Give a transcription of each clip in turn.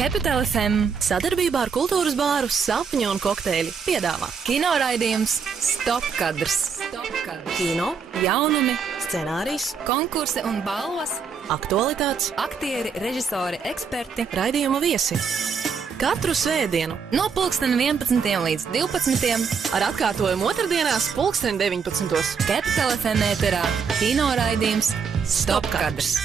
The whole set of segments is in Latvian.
Capital FM sadarbībā ar kultūras bāru Sapņu un kokteļi piedāvā kino raidījums Stop kadrs. Kino, jaunumi, scenārijs, konkursi un balvas, aktualitātes, aktieri, režisori, eksperti, raidījuma viesi. Katru svētdienu no 11. līdz 12. ar atkārtojumu otrdienās 19. Capital FM ēterā kino raidījums Stop kadrs.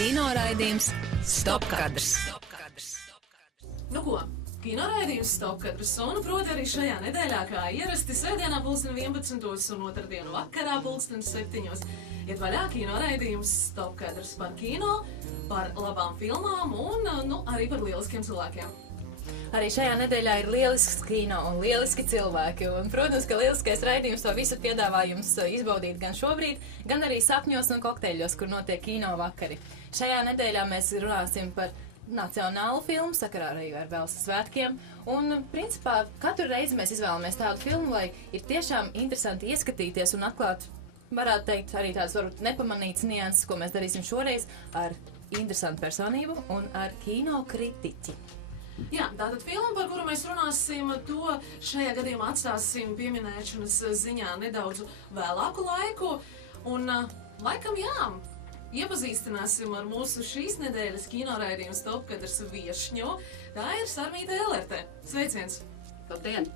Kino raidījums Stop kadrs. Nu ko, kino raidījums Stop kadrs, un proti arī šajā nedēļā, kā ierasti, svētdienā 11. un otrdienu vakarā 7. Iet vaļā kino raidījums Stop kadrs par kino, par labām filmām un arī par lieliskiem cilvēkiem. Arī šajā nedēļā ir lielisks kino un lieliski cilvēki, un, protams, ka lieliskais raidījums to visu piedāvā jums izbaudīt gan šobrīd, gan arī sapņos un kokteļos, kur notiek kino vakari. Šajā nedēļā mēs runāsim par nacionālu filmu, sakarā arī ar Velsas svētkiem, un, principā, katru reizi mēs izvēlamies tādu filmu, lai ir tiešām interesanti ieskatīties un atklāt, varētu teikt, arī tādas varbūt nepamanītas nianses, ko mēs darīsim šoreiz ar interesantu personību un ar kino kritiķi. Jā, tātad filma, par kuru mēs runāsim, to šajā gadījumā atstāsim pieminēšanas ziņā nedaudz vēlāku laiku. Un laikam jā, iepazīstināsim ar mūsu šīs nedēļas kinoraidījumu Stop kadrs viešņu. Tā ir Sarmīte Elerte. Sveiciens! Labdien!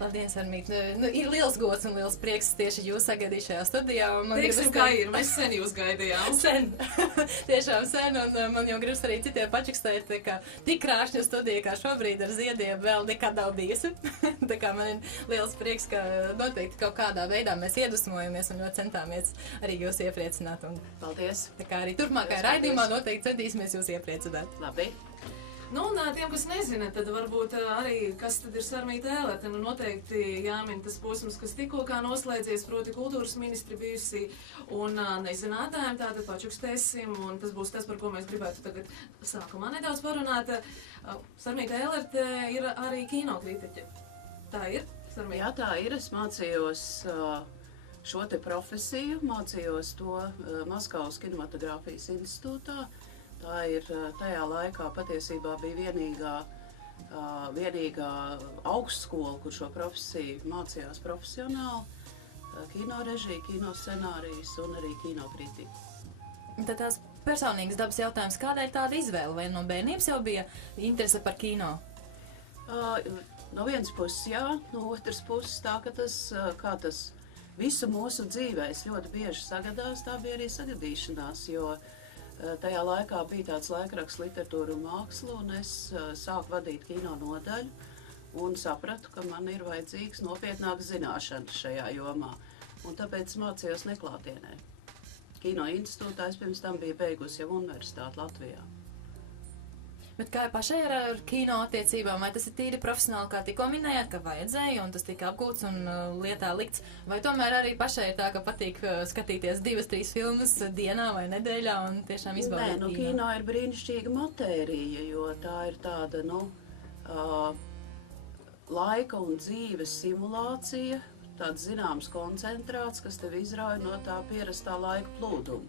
Labdien, Sarmīte! Ir liels gods un liels prieks tieši jūs sagaidīt šajā studijā. Teiksim, kā ir, mēs sen jūs gaidījām. Sen, tiešām sen, un man jau gribas arī citiem pačukstēt, ka tik krāšņa studija, kā šobrīd ar ziediem, vēl nekad nav bijusi. Tā kā man ir liels prieks, ka noteikti kaut kādā veidā mēs iedvesmojamies un ļoti centāmies arī jūs iepriecināt. Un, paldies! Tā kā arī turpmākajā raidījumā noteikti centīsimies jūs iepriecināt. Labi! Nu, un tiem, kas nezina, tad varbūt arī, kas tad ir Sarmīte Elerte, nu noteikti jāmin tas posms, kas tikko kā noslēdzies, proti kultūras ministri bijusi un nezinātājiem tātad pačukstēsim, un tas būs tas, par ko mēs gribētu tagad sākumā nedaudz parunāt. Sarmīte Elerte ir arī kino kritiķe. Tā ir, Sarmīte? Jā, tā ir. Es mācījos šo te profesiju, mācījos to Maskavas kinematogrāfijas institūtā. Tā ir tajā laikā patiesībā bija vienīgā augstskola, kur šo profesiju mācījās profesionāli. Kino režija, kino scenārijas un arī kino kritika. Tad tās personīgas dabas jautājums, kādēļ tāda izvēle? Vai no bērnības jau bija interese par kino? No vienas puses jā, no otras puses tā, ka tas visu mūsu dzīvēs ļoti bieži sagadās, tā bija arī sagadīšanās, jo tajā laikā bija tāds laikraksts Literatūra un māksla, un es sāku vadīt kino nodaļu un sapratu, ka man ir vajadzīgs nopietnāks zināšanas šajā jomā. Un tāpēc mācījos neklātienē. Kino institūtā es pirms tam biju beigusi jau universitāti Latvijā. Bet kā pašai ar kino attiecībām, vai tas ir tīri profesionāli, kā tikko minējāt, ka vajadzēja un tas tika apgūts un lietā likts, vai tomēr arī pašai ir tā, ka patīk skatīties 2-3 filmas dienā vai nedēļā un tiešām izbaudīt kino? Nē, kino ir brīnišķīga matērija, jo tā ir tāda, laika un dzīves simulācija, tāds zināms koncentrāts, kas tev izrauj no tā pierastā laika plūduma.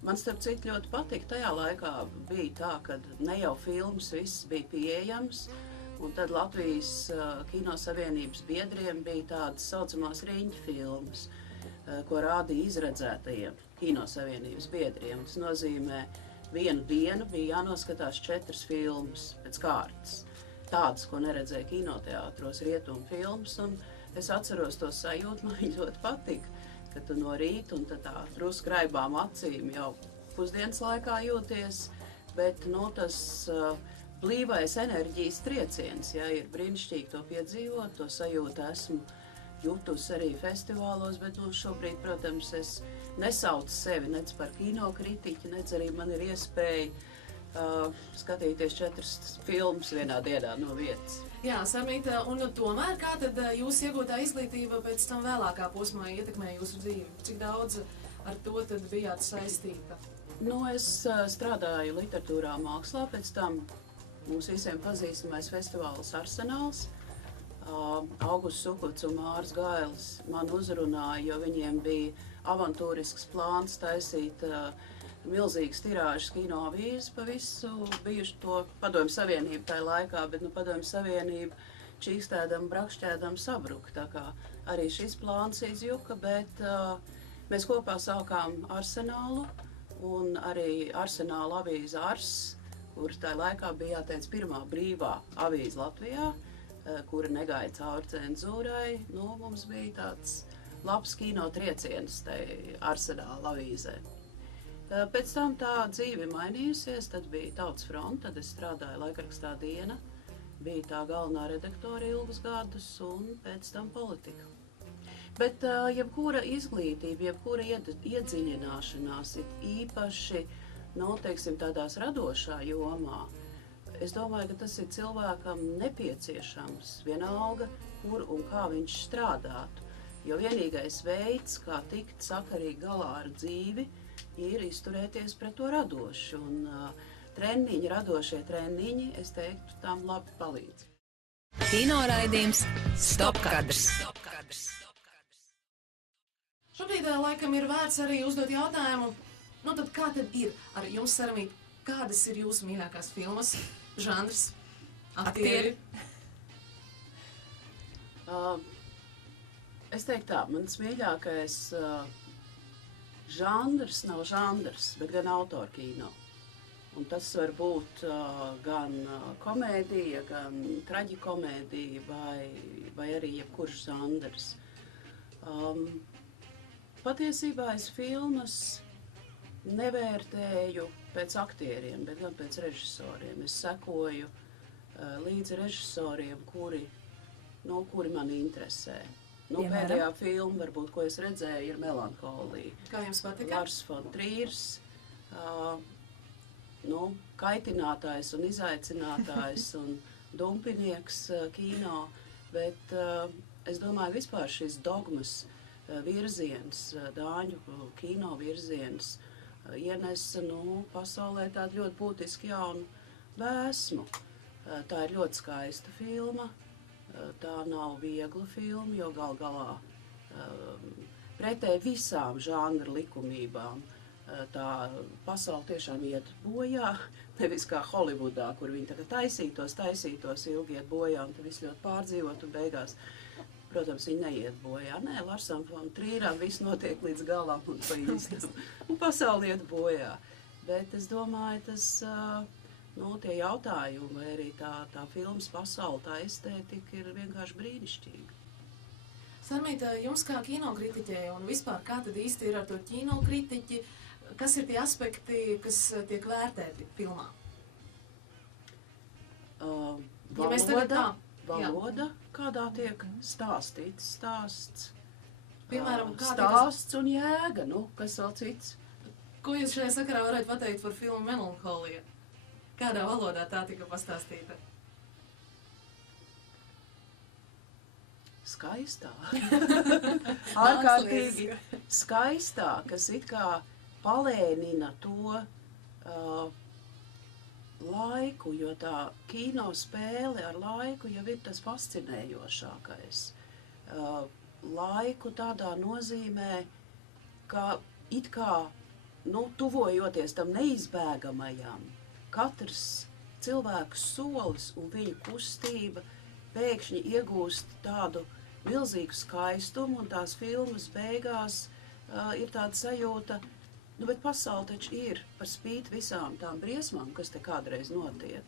Man starp citu ļoti patīk, tajā laikā bija tā, ka ne jau filmas viss bija pieejams, un tad Latvijas Kino Savienības biedriem bija tādas saucamās riņķu filmas, ko rādīja izredzētajiem Kino Savienības biedriem. Tas nozīmē, vienu dienu bija jānoskatās 4 filmas pēc kārtas. Tādas, ko neredzēja kinoteātros, rietumu filmas, un es atceros to sajūtu, man viņi ļoti patika. Ka tu no rīta un tad tā drusku raibām acīm jau pusdienas laikā jūties, bet tas blīvais enerģijas trieciens, ja, ir brīnišķīgi to piedzīvot, to sajūtu esmu jutusi arī festivālos, bet šobrīd, protams, es nesaucu sevi nec par kino kritiķi, nec arī man ir iespēja skatīties 4 filmas vienā dienā no vietas. Jā, Sarmīte, un tomēr kā tad jūs iegūtā izglītība pēc tam vēlākā posmā ietekmē jūsu dzīvi? Cik daudz ar to tad bijāt saistīta? Nu, es strādāju literatūrā mākslā, pēc tam mums visiem pazīstamais festivāls Arsenāls. Augusts Sukuts un Māris Gailis man uzrunāja, jo viņiem bija avantūrisks plāns taisīt milzīgas tirāžas kino avīzes pa visu bijuši to Padomju Savienību tajā laikā, bet Padomju Savienība čīkstēdam, brakšķēdam sabruka, tā kā arī šis plāns izjuka, bet mēs kopā sākām Arsenālu un arī Arsenāla avīze Ars, kur tajā laikā bija jāteic pirmā brīvā avīze Latvijā, kura negāja cauri cenzūrai. Mums bija tāds labs kino trieciens tai Arsenāla avīzē. Pēc tam tā dzīve mainījusies, tad bija Tautas fronte, tad es strādāju laikrakstā Diena, bija tā galvenā redaktore ilgus gadus un pēc tam politika. Bet jebkura izglītība, jebkura iedziļināšanās ir īpaši, teiksim, tādās radošā jomā. Es domāju, ka tas ir cilvēkam nepieciešams, vienalga, kur un kā viņš strādātu. Jo vienīgais veids, kā tikt sakarīgi galā ar dzīvi, ir izturēties pret to radoši. Un radošie treniņi, es teiktu, tam labi palīdz. Kino raidījums Stopkadrs. Šobrīd laikam ir vērts arī uzdot jautājumu, tad kā tad ir ar jums, Saramīt, kādas ir jūsu mīļākās filmas, žanrs, aktieri? Es teiktu tā, mans mīļākais žanrs nav žanrs, bet gan autorkino. Un tas var būt gan komēdija, gan traģikomēdija vai arī jebkurš žanrs. Patiesībā es filmas nevērtēju pēc aktieriem, bet gan pēc režisoriem. Es sekoju līdzi režisoriem, kuri mani interesē. Pēdējā filma, varbūt, ko es redzēju, ir Melanholija. Kā jums patika? Lars von Trīrs, kaitinātājs un izaicinātājs un dumpinieks kino, bet es domāju, vispār šis dogmas virziens, dāņu kino virziens, ienesa pasaulē tādu ļoti būtisku jaunu vēsmu. Tā ir ļoti skaista filma. Tā nav viegla filma, jo gal galā pretēji visām žanra likumībām tā pasaule tiešām iet bojā, nevis kā Holivudā, kur viņi tagad taisītos, ilgi iet bojā un tad viss ļoti pārdzīvot un beigās, protams, viņi neiet bojā. Nē, Larsam von Trīram viss notiek līdz galam un pa īstam, un pasaule iet bojā. Bet es domāju, tas tie jautājumi, vai arī tā filmas pasaule, tā estētika ir vienkārši brīnišķīga. Sarmīta, jums kā kinokritiķei un vispār kā tad īsti ir ar to kinokritiķi, kas ir tie aspekti, kas tiek vērtēti filmā? Valoda, kādā tiek stāstīts stāsts. Piemēram, stāsts un jēga, kas vēl cits. Ko jūs šajā sakarā varētu pateikt par filmu Melanholija? Kādā valodā tā tika pastāstīta? Skaistā. Ārkārtīgi skaistā, kas it kā palēnina to laiku, jo tā kino spēle ar laiku jau ir tas fascinējošākais. Laiku tādā nozīmē, ka it kā, tuvojoties tam neizbēgamajam, katrs cilvēks solis un viņa kustība pēkšņi iegūst tādu milzīgu skaistumu, un tās filmas beigās ir tāda sajūta, bet pasaule taču ir par spīti visām tām briesmām, kas te kādreiz notiek.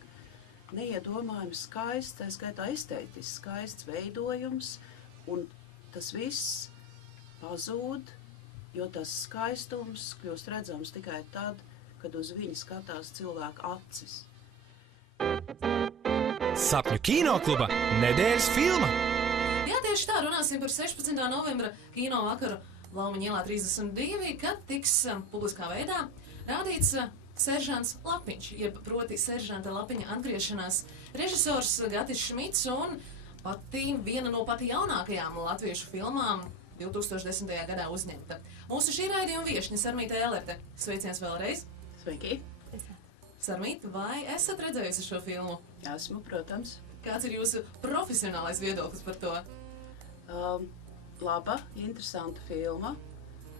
Neiedomājami skaists, tā skaitā estētisks skaists veidojums, un tas viss pazūd, jo tas skaistums kļūst redzams tikai tad, kad uz viņu skatās cilvēku acis. Sapņu kinokluba nedēļas filma! Jā, tieši tā, runāsim par 16. novembra kino vakaru Laumiņa ielā 32, kad tiks publiskā veidā rādīts Seržants Lapiņš, jeb proti Seržanta Lapiņa atgriešanās. Režisors Gatis Šmits un viena no pati jaunākajām latviešu filmām 2010. gadā uzņemta. Mūsu šī raidījuma viešņa Sarmīta Ēlerte. Sveiciens vēlreiz. Sveiki! Sarmīta, vai esat redzējusi šo filmu? Esmu, protams. Kāds ir jūsu profesionālais viedoklis par to? Laba, interesanta filma.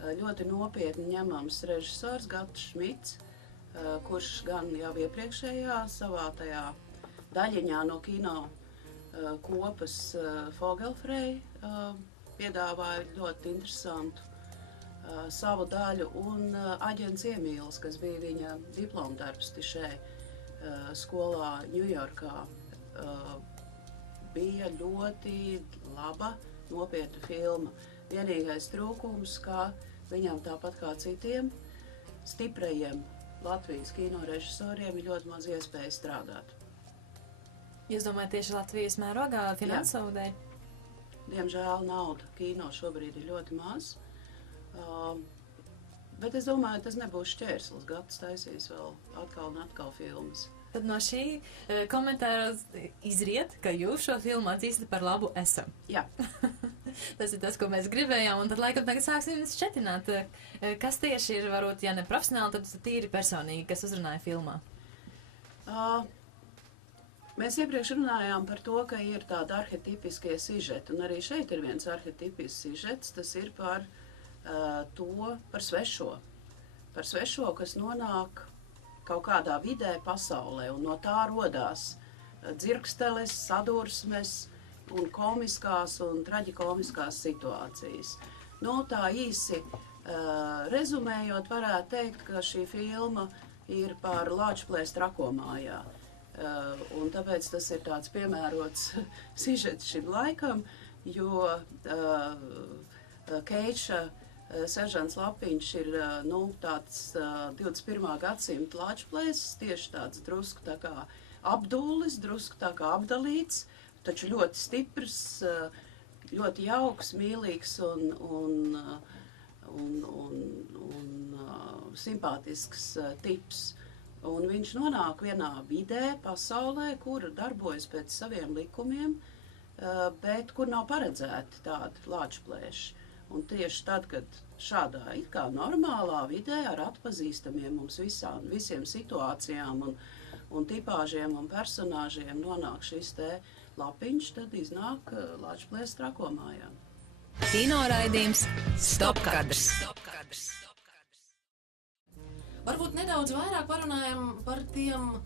Ļoti nopietni ņemams režisors Gatis Šmits, kurš gan jau iepriekšējā savā tajā daļiņā no kino kopas Fogelfrei piedāvāja ļoti interesantu savu daļu, un aģents Iemīls, kas bija viņa diplomdarbs tišai skolā Ņujorkā, bija ļoti laba, nopietna filma. Vienīgais trūkums, ka viņam tāpat kā citiem stiprajiem Latvijas kino režisoriem ir ļoti maz iespēja strādāt. Jūs domājat tieši Latvijas mērogā finansu dēļ? Diemžēl nauda kino šobrīd ir ļoti maz, bet es domāju, tas nebūs šķērslis. Gatis taisīs vēl atkal un atkal filmas. Tad no šī komentāra izriet, ka jūs šo filmu atzīstat par labu esam. Jā. Tas ir tas, ko mēs gribējām, un tad laikam tagad sāksim šķetināt. Kas tieši ir, varbūt, ja ne profesionāli, tad tīri personīgi, kas uzrunāja filmā? Mēs iepriekš runājām par to, ka ir tādi arhetipiskie sižeti, un arī šeit ir viens arhetipisks sižets, tas ir par par svešo. Par svešo, kas nonāk kaut kādā vidē pasaulē, un no tā rodās dzirksteles, sadursmes un komiskās un traģikomiskās situācijas. Nu, tā īsi rezumējot, varētu teikt, ka šī filma ir par Lāčplēs trakomājā. Un tāpēc tas ir tāds piemērots sižets šim laikam, jo Keiša seržants Lapiņš ir tāds 21. gadsimta Lāčplēs, tieši tāds drusku tā kā apdūlis, drusku tā kā apdalīts, taču ļoti stiprs, ļoti jauks, mīlīgs un simpātisks tips. Un viņš nonāk vienā vidē, pasaulē, kur darbojas pēc saviem likumiem, bet kur nav paredzēti tādi Lāčplēši. Un tieši tad, kad šādā it kā normālā vidē ar atpazīstamiem mums visiem situācijām un tipāžiem un personāžiem nonāk šis te Lapiņš, tad iznāk Lāčplēs trakomājā. Kino raidījums Stopkadrs. Varbūt nedaudz vairāk parunājam par tiem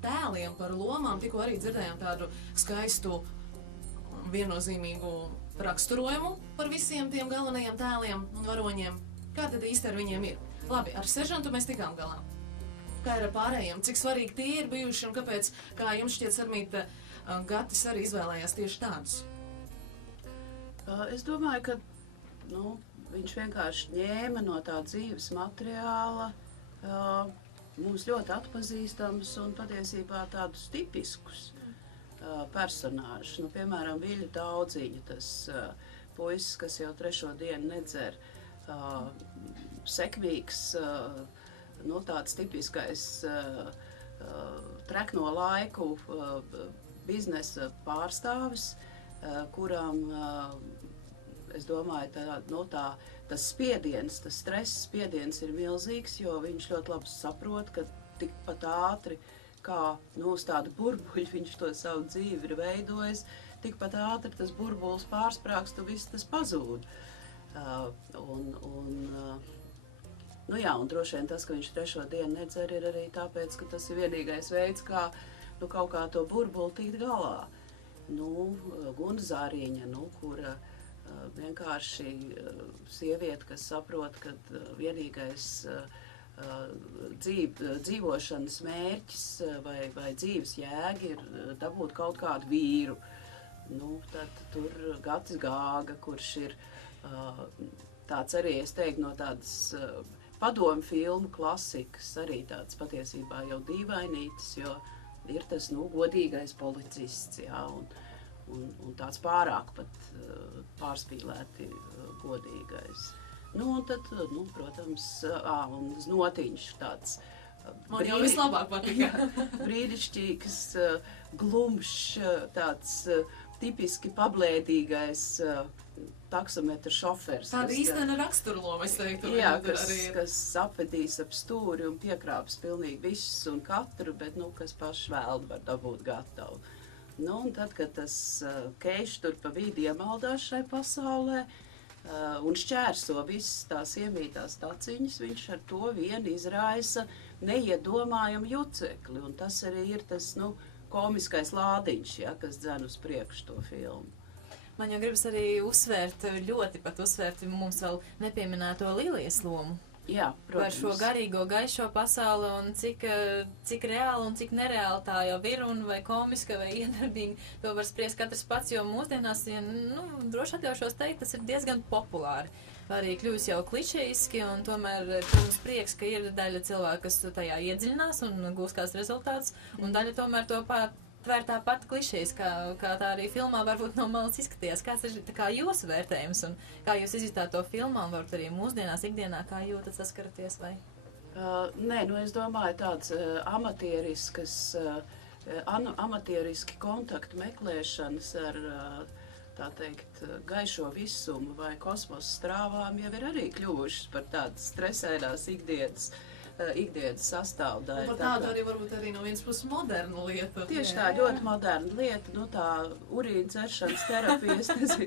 tēliem, par lomām. Tikko arī dzirdējām tādu skaistu, viennozīmīgu raksturojumu par visiem tiem galvenajiem tēliem un varoņiem. Kā tad īsti ar viņiem ir? Labi, ar seržantu mēs tikām galā. Kā ir ar pārējiem? Cik svarīgi tie ir bijuši un kāpēc, kā jums šķiet, Sarmīta, Gatis arī izvēlējās tieši tādus? Es domāju, ka viņš vienkārši ņēma no tā dzīves materiāla mums ļoti atpazīstams un patiesībā tādus tipiskus personāžus. Piemēram, Viļa Daudziņa, tas puisis, kas jau 3. dienu nedzer, sekmīgs, tāds tipiskais trekno laiku biznesa pārstāvis, kuram, es domāju, tas spiediens, tas stress spiediens ir milzīgs, jo viņš ļoti labi saprot, ka tikpat ātri, kā uz tādu burbuļu viņš to savu dzīvi ir veidojis, tikpat ātri tas burbulis pārsprāgst un viss tas pazūd. Un droši vien tas, ka viņš 3. dienu nedzer, ir arī tāpēc, ka tas ir vienīgais veids, kā kaut kā to burbuli tikt galā. Gunda Zāriņa, kura vienkārši sieviete, kas saprot, ka vienīgais dzīvošanas mērķis vai dzīves jēga ir dabūt kaut kādu vīru. Tad tur Gatis Gāga, kurš ir tāds arī, es teiktu, no tādas padomu filmu klasikas, arī tāds patiesībā jau dīvainītis, jo ir tas, godīgais policists, jā, un tāds pārāk pat pārspīlēti godīgais. Un tad, protams, un Znotiņš tāds Man jau vislabāk patika. brīnišķīgs, glumšs, tāds tipiski pablēdīgais taksometra šofers. Tāda īstena raksturloma, es teiktu. Jā, kas apvedīs ap stūri un piekrāps pilnīgi visus un katru, bet, kas paši vēl var dabūt gatavu. Un tad, kad tas keišs tur pa vidi iemaldās šai pasaulē un šķērso visas tās iemītās taciņas, viņš ar to vien izraisa neiedomājumu jucekli. Un tas arī ir tas, komiskais lādiņš, kas dzen uz priekšu to filmu. Man jau gribas arī uzsvērt, ļoti pat uzsvērt mums vēl nepieminēto Lilijas lomu. Jā, protams. Par šo garīgo, gaišo pasauli un cik reāli un cik nereāli tā jau ir un vai komiska vai iedarbīgi, to var spriest katrs pats, jo mūsdienās, droši atļaušos teikt, tas ir diezgan populāri. Arī kļūst jau klišejiski un tomēr mums prieks, ka ir daļa cilvēku, kas tajā iedziļinās un gūs kāds rezultāts, un daļa tomēr to tvēr tāpat klišejas, kā tā arī filmā varbūt no malas izskatījās. Kāds ir kā jūsu vērtējums un kā jūs izjutāt to filmā un varbūt arī mūsdienās ikdienā, kā jūtat saskaraties vai? Nē, es domāju tāds amatieriski kontaktu meklēšanas ar, tā teikt, gaišo visumu vai kosmosa strāvām jau ir arī kļuvušas par tādas stresēnās ikdienas sastāvdaļa. Par tādu arī varbūt arī no vienas puses moderna lieta. Tieši tā, ļoti moderna lieta, tā urīna dzeršanas terapija, es nezinu,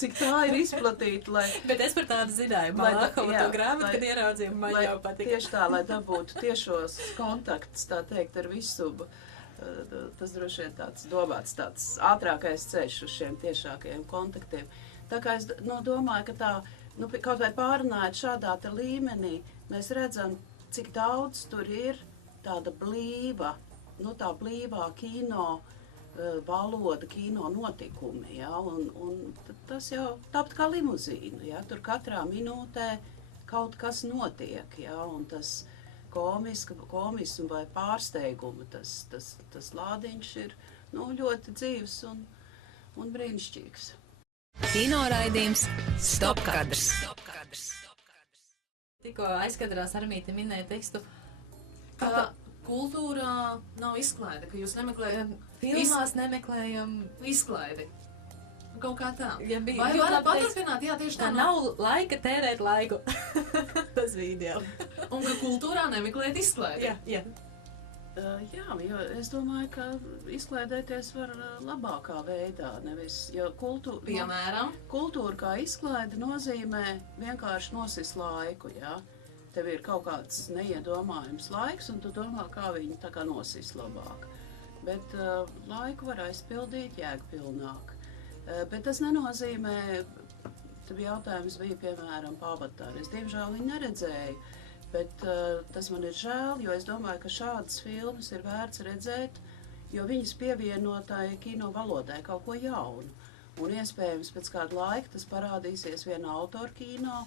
cik tā ir izplatīta, lai... Bet es par tādu zināju, Malākova to grāmatu, kad ieraudzījām, man jau patika. Tieši tā, lai dabūtu tiešos kontaktus, tā teikt, ar visumu. Tas droši vien tāds domāts, tāds ātrākais ceļš uz šiem tiešākajiem kontaktiem. Tā kā es domāju, ka tā, kaut vai pārunājot šādā te līmenī, mēs redzam, cik daudz tur ir tāda blīva, tā blīvā kino valoda, kino notikumi, un tas jau tāpat kā limuzīna, tur katrā minūtē kaut kas notiek, un tas komismu vai pārsteigumu, tas lādiņš ir, ļoti dzīves un brīnišķīgs. Kino raidījums Stopkadrs. Tikko aizkadrās Armīte minēja tekstu. Ka kultūrā nav izklaide, ka jūs nemeklējat... Filmās nemeklējam izklaidi. Kaut kā tā. Ja vai varat paturpināt? Jā, tieši tā. Nav laika tērēt laiku. Tas bija ideāli. Un ka kultūrā nemeklējat izklaidi. Jā. Jā, jo es domāju, ka izklaidēties var labākā veidā, nevis, jo piemēram, kultūra kā izklaide nozīmē vienkārši nosis laiku, Tev ir kaut kāds neiedomājums laiks, un tu domā, kā viņu tā kā nosis labāk. Bet laiku var aizpildīt jēgpilnāk. Bet tas nenozīmē, tad jautājums bija, piemēram, Avatāri. Es diemžēl viņu neredzēju. Bet tas man ir žēl, jo es domāju, ka šādas filmas ir vērts redzēt, jo viņas pievienotāji kino valodai kaut ko jaunu. Un iespējams pēc kāda laika tas parādīsies vienā autorkino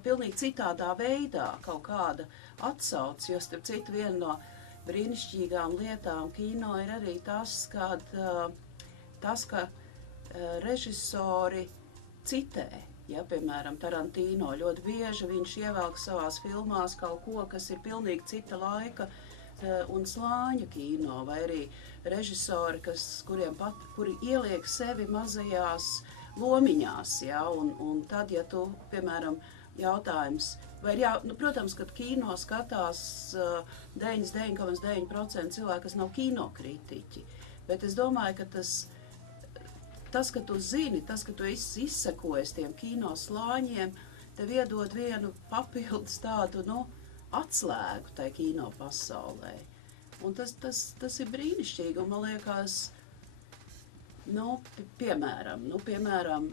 pilnīgi citādā veidā, kaut kāda atsauce, jo starp citu viena no brīnišķīgām lietām kino ir arī tas, ka režisori citē. Piemēram, Tarantino ļoti bieži viņš ievelk savās filmās kaut ko, kas ir pilnīgi cita laika un slāņa kino, vai arī režisori, kuri ieliek sevi mazajās lomiņās, un tad, ja tu, piemēram, jautājums, protams, kad kino skatās 99,9% cilvēku, kas nav kinokritiķi, bet es domāju, ka tas, ka tu zini, tas, ka tu izsekojies tiem kino slāņiem, tev iedod vienu papildus tādu, atslēgu tai kino pasaulē. Un tas ir brīnišķīgi, un man liekas, piemēram,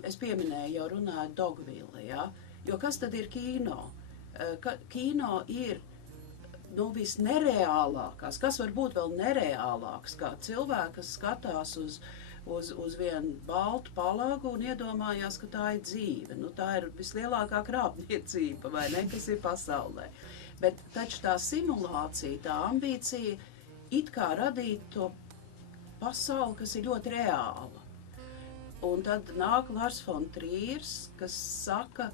es pieminēju, jau runāju Dogville, jo kas tad ir kino? Kino ir, visnereālākās, kas var būt vēl nereālāks, kā cilvēki, kas skatās uz vienu baltu palagu un iedomājās, ka tā ir dzīve. Tā ir vislielākā krāpniecība, vai ne, kas ir pasaulē. Bet taču tā simulācija, tā ambīcija it kā radīt to pasauli, kas ir ļoti reāla. Un tad nāk Lars von Triers, kas saka,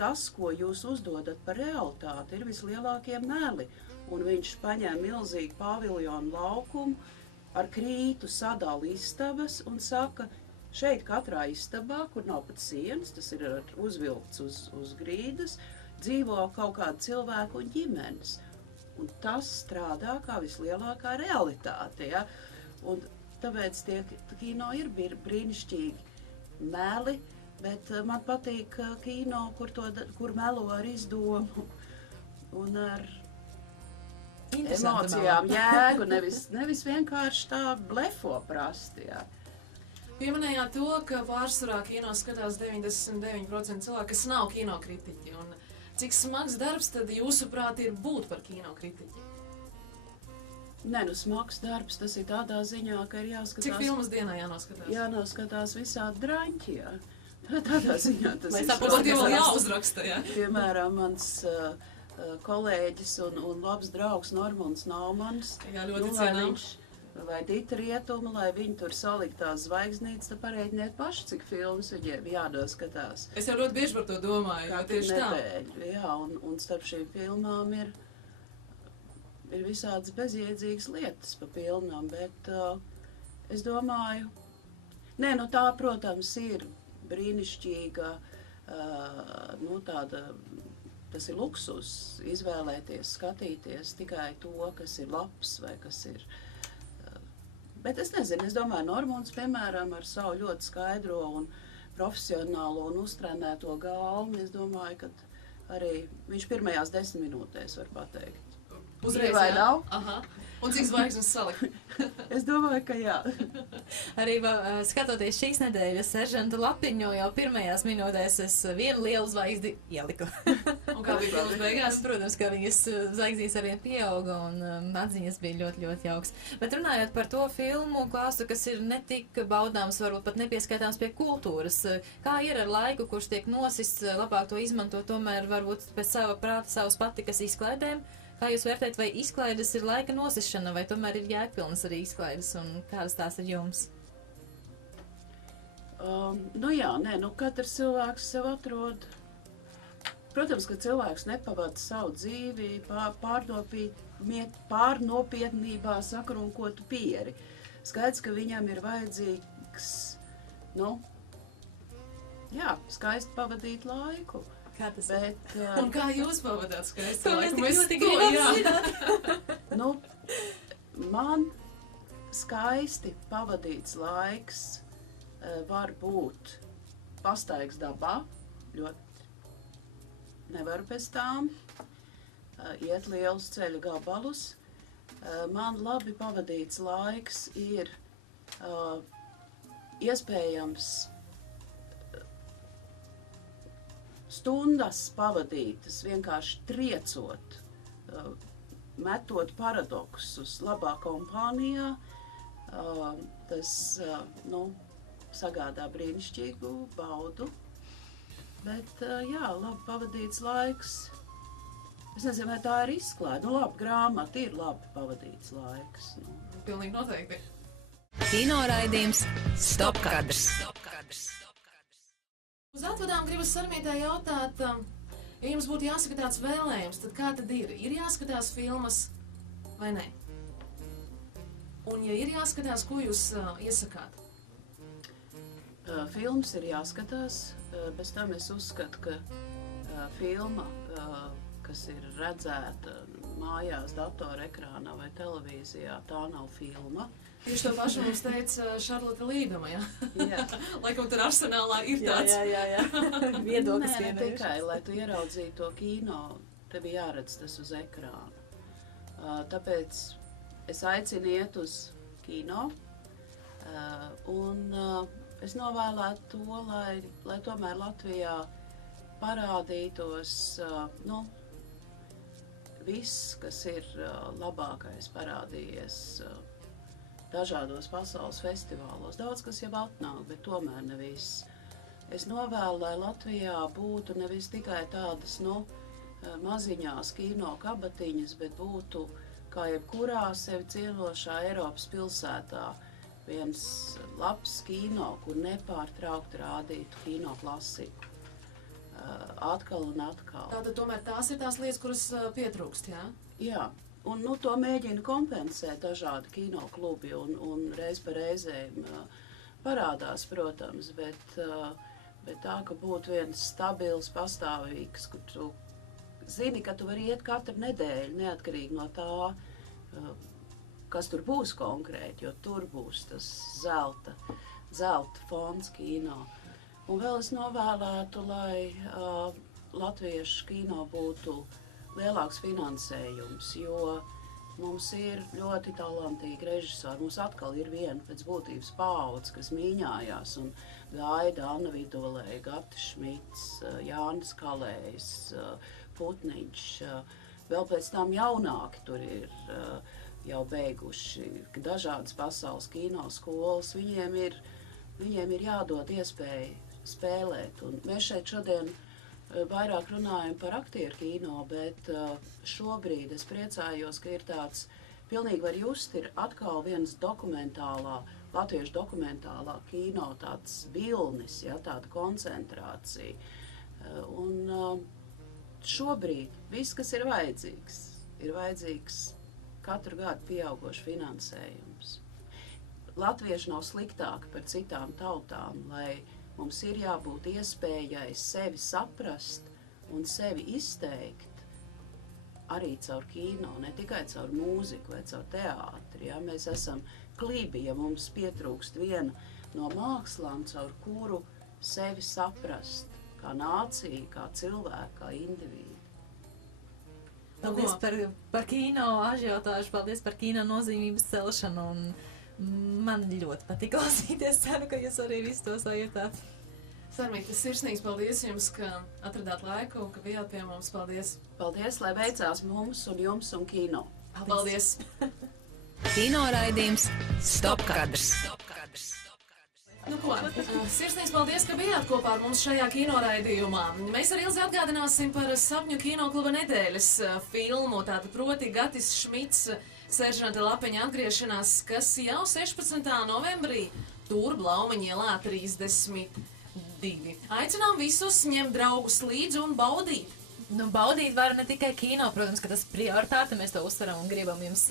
tas, ko jūs uzdodat par realitāti, ir vislielākie meli. Un viņš paņem milzīgu paviljonu laukumu, ar krītu sadala istabas un saka, šeit katrā istabā, kur nav pat sienas, tas ir uzvilkts uz grīdas, dzīvo kaut kāda cilvēku un ģimenes. Un tas strādā kā vislielākā realitāte, ja? Un tāpēc tie kino ir brīnišķīgi meli, bet man patīk kino, kur melo ar izdomu un ar emocijām, jēgu, nevis vienkārši tā blefo prasti, jā. Pieminējāt to, ka pārsvarā kino skatās 99% cilvēku, kas nav kinokritiķi. Un cik smags darbs tad jūsuprāt ir būt par kinokritiķi? Nē, smags darbs, tas ir tādā ziņā, ka ir jāskatās... Cik filmas dienā jānoskatās? Jānoskatās visādi draņķi, jā. Tādā ziņā tas ir... Tāpat jau jāuzraksta, jā. Piemēram, mans kolēģis un labs draugs Normunds Naumans. Jā, ļoti cienām. Vai Dita Rietuma, lai viņi tur salikt tās zvaigznītes, tad pareiķiniet paši, cik filmas viņiem jānoskatās. Es jau ļoti bieži par to domāju, jo tieši tā. Jā, un starp šīm filmām ir visādas bezjēdzīgas lietas pa pilnām, bet es domāju, tā, protams, ir brīnišķīga, tāda, tas ir luksus izvēlēties, skatīties tikai to, kas ir labs vai kas ir. Bet es nezinu, es domāju, Normunds, piemēram, ar savu ļoti skaidro un profesionālo un uztrenēto galvu, es domāju, ka arī viņš pirmajās 10 minūtēs var pateikt. Uzreiz, vai jā? nav? Aha. Un cik zvaigznes salikt? Es domāju, ka jā. Arī skatoties šīs nedēļas seržanta lapiņu, jau pirmajās minūtēs es vienu lielu zvaigzdi ieliku. Un kā bija filmas beigās? Protams, ka viņas zvaigznīs arvien pieauga un atziņas bija ļoti, ļoti jauks. Bet runājot par to filmu klāstu, kas ir ne tik baudāms, varbūt pat nepieskaitāms pie kultūras, kā ir ar laiku, kurš tiek nosists, labāk to izmanto tomēr varbūt pēc sava prāta, savas patikas izklaidēm? Kā jūs vērtējat, vai izklaides ir laika nosišana, vai tomēr ir jēgpilnas arī izklaides, un kādas tās ir jums? Katrs cilvēks sev atrod. Protams, ka cilvēks nepavada savu dzīvi pārnopietnībā sakrunkotu pieri. Skaidrs, ka viņam ir vajadzīgs, skaisti pavadīt laiku. Kā tas ir? Un kā jūs pavadāt skaisti laiku? Mēs tik gribam zināt. Man skaisti pavadīts laiks var būt pastaigs dabā, ļoti nevaru pēc tām, iet lielus ceļa gabalus. Man labi pavadīts laiks ir iespējams stundas pavadītas vienkārši triecot, metot paradoksus labā kompānijā. Tas, sagādā brīnišķīgu baudu. Bet, labi pavadīts laiks. Es nezinu, vai tā ir izklaide. Labi, grāmata ir labi pavadīts laiks. Pilnīgi noteikti. Kino raidījums Stopkadrs. Uz atvadām gribas Sarmītē jautāt, ja jums būtu jāsaka tāds vēlējums, tad kā tad ir? Ir jāskatās filmas vai nē? Un ja ir jāskatās, ko jūs iesakāt? Filmas ir jāskatās, bez tam es uzskatu, ka filma, kas ir redzēta mājās, datorekrānā vai televīzijā, tā nav filma. Tieši to pašu mums teica Šarlota Līduma, jā? Jā. Laikam tur arsenālā ir tāds. Jā. Viedoklis ne tikai, lai tu ieraudzītu to kino, tev jāredz tas uz ekrāna. Tāpēc es aicinu iet uz kino, un es novēlētu to, lai tomēr Latvijā parādītos, viss, kas ir labākais parādījies dažādos pasaules festivālos. Daudz, kas jau atnāk, bet tomēr ne viss. Es novēlu, lai Latvijā būtu nevis tikai tādas, maziņās kino kabatiņas, bet būtu, kā jebkurā sevi cienošā Eiropas pilsētā, viens labs kino, kur nepārtraukti rādītu kino klasiku. Atkal un atkal. Tātad tomēr tās ir tās lietas, kuras pietrūkst, jā? Jā, Un to mēģina kompensēt dažādi kinoklubi un reiz pa reizēm parādās, protams, bet tā, ka būtu viens stabils, pastāvīgs, kur tu zini, ka tu vari iet katru nedēļu, neatkarīgi no tā, kas tur būs konkrēti, jo tur būs tas zelta fonds kino. Un vēl es novēlētu, lai latviešu kino būtu lielāks finansējums, jo mums ir ļoti talantīgi režisori. Mums atkal ir viena pēc būtības paudze, kas mīņājās un gaida Anna Vidolē, Gatis Šmits, Jānis Kalējs, Putniņš. Vēl pēc tam jaunāki tur ir jau beiguši dažādas pasaules kino skolas. Viņiem ir jādod iespēja spēlēt. Un mēs šeit šodien vairāk runājam par aktieru kino, bet šobrīd es priecājos, ka ir tāds, pilnīgi var just, ir atkal viens latviešu dokumentālā kino, tāds vilnis, ja, tāda koncentrācija. Un šobrīd viss, kas ir vajadzīgs katru gadu pieaugošs finansējums. Latvieši nav sliktāki par citām tautām, lai mums ir jābūt iespējai sevi saprast un sevi izteikt arī caur kino, ne tikai caur mūziku vai caur teātri. Ja? Mēs esam klibi, ja mums pietrūkst viena no mākslām, caur kuru sevi saprast kā nācija, kā cilvēku, kā individu. Paldies par kino ažiotāžu, paldies par kino nozīmības celšanu. Man ļoti patīk klausīties, ceru, ka jūs arī visu to sajūtāt. Sarmīte, sirsnīgs paldies jums, ka atradāt laiku, ka bijāt pie mums. Paldies! Paldies, lai veicās mums un jums un kino. Paldies! Kino raidījums Stopkadrs. Nu ko, sirsnīgs paldies, ka bijāt kopā ar mums šajā kinoraidījumā. Mēs ar Ilzi atgādināsim par Sapņu kinokluba nedēļas filmu, tātad proti Gatis Šmits, Seržanta Lapeņa atgriešanās, kas jau 16. novembrī tur Blaumaņa ielā 32. Aicinām visus ņemt draugus līdzi un baudīt. Nu, baudīt varu ne tikai kino, protams, ka tas prioritāte, mēs to uzsveram un gribam jums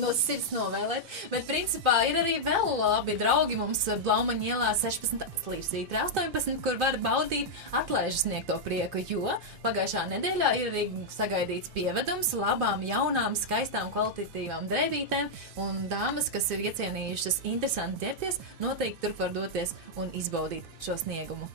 no sirds novēlēt, bet principā ir arī vēl labi draugi mums Blaumaņa ielā 16. līdz 18, kur var baudīt atlaižu sniegto prieku, jo pagājušā nedēļā ir arī sagaidīts pievedums labām, jaunām, skaistām, kvalitatīvām drēbītēm, un dāmas, kas ir iecienījušas interesanti ģērties, noteikti tur var doties un izbaudīt šo sniegumu.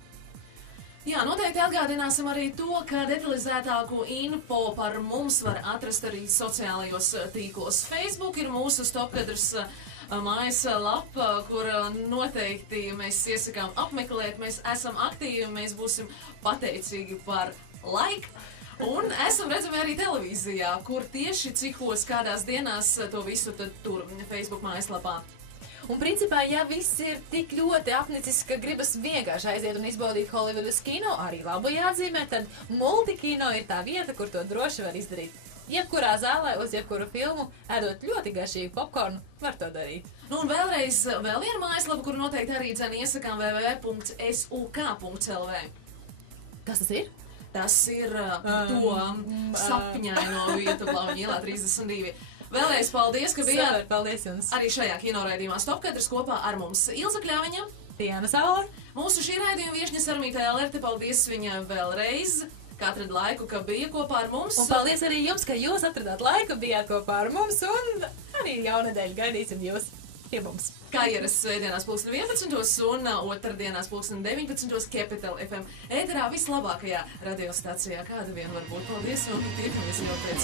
Jā, noteikti atgādināsim arī to, ka detalizētāku info par mums var atrast arī sociālajos tīklos. Facebook ir mūsu Stopkadrs mājas lapa, kur noteikti mēs iesakām apmeklēt. Mēs esam aktīvi, mēs būsim pateicīgi par laiku. Un esam redzami arī televīzijā, kur tieši cikos kādās dienās to visu tad tur Facebook mājaslapā. Un principā, ja viss ir tik ļoti apnicis, ka gribas vienkārši aiziet un izbaudīt Holivudas kino, arī labu jāatzīmē, tad multikino ir tā vieta, kur to droši var izdarīt. Jebkurā zālē, uz jebkuru filmu, ēdot ļoti garšīgu popkornu, var to darīt. Nu un vēlreiz vēl viena mājaslapa, kur noteikti arī iesakām www.suk.lv. Kas tas ir? Tas ir to sapņaino vietu Blaumaņa ielā 32. Vēlreiz paldies, ka bijāt arī šajā kinoraidījumā Stopkadrs kopā ar mums. Ilza Kļaviņa, Diana Saule, mūsu šī raidījuma viešņa Sarmīte Elerte, paldies viņa vēlreiz, ka atrad laiku, ka bija kopā ar mums. Un paldies arī jums, ka jūs atradāt laiku, bijāt kopā ar mums, un arī jaunadēļ gaidīsim jūs pie mums. Kā ierasts svētdienās 11. un otrdienās 19. Capital FM ēterā vislabākajā radiostacijā, kāda vien var būt. Paldies un tiekamies jau pēc